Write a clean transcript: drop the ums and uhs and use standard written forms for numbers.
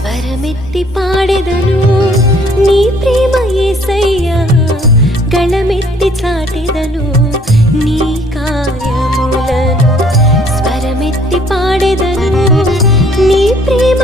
స్వరమెత్తి పాడెదను నీ ప్రేమ యేసయ్యా, గళమెత్తి చాటెదను నీ కార్యములను. స్వరమెత్తి పాడెదను నీ ప్రేమ